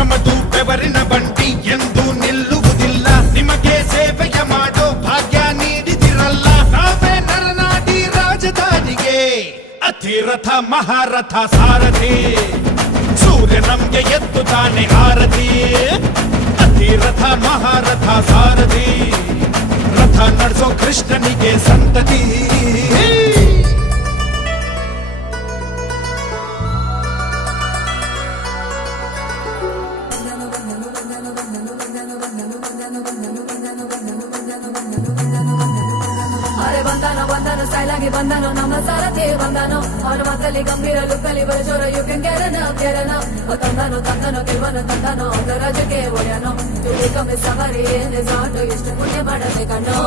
ನಮ್ಮದು ಬೆವರಿನ ಬಂಡಿ ಎಂದು ನಿಲ್ಲುವುದಿಲ್ಲ. ನಿಮಗೆ ಸೇವೆಯ ಮಾಡೋ ಭಾಗ್ಯ ನೀಡಿದಿರಲ್ಲ. ನಾವೇ ನರನಾಡಿ ರಾಜಧಾನಿಗೆ ಅತಿರಥ ಮಹಾರಥ ಸಾರಥಿ. ಸೂರ್ಯ ನಮ್ಗೆ ಎದ್ದು ತಾನೆ ಆರತಿ. ಅತಿರಥ ಮಹಾರಥ ಸಾರಥಿ. ರಥ ನಡೆಸೋ ಕೃಷ್ಣನಿಗೆ ಸಂತತಿ. ಅರೆ ಬಂದಾನೋ ಬಂದಾನೋ ಸ್ಟೈಲಾಗಿ ಬಂದಾನೋ ನಮ್ಮ ಸಾರಥಿ ಬಂದಾನೋ. ಅವನ ಮಾತಲ್ಲಿ ಗಂಭೀರ ಲುಕ್ಕಲ್ಲಿ ಬರಜೋರ ಯು ಕ್ಯಾನ್ ಕೆರನ ತಂದಾನೋ ತಂದಾನೋ ಗೆಲ್ವನು ತಂದಾನೋ ಅವರ ರಾಜ್ಯಕ್ಕೆ ಒಡೆಯನೋ. ತುಳಿ ಕಮ್ಮಿ ಸವಾರಿ ಏನೇ ಸಾಟು ಎಷ್ಟು ಪುಣ್ಯ ಮಾಡದೆ ಕಣ್ಣೋ.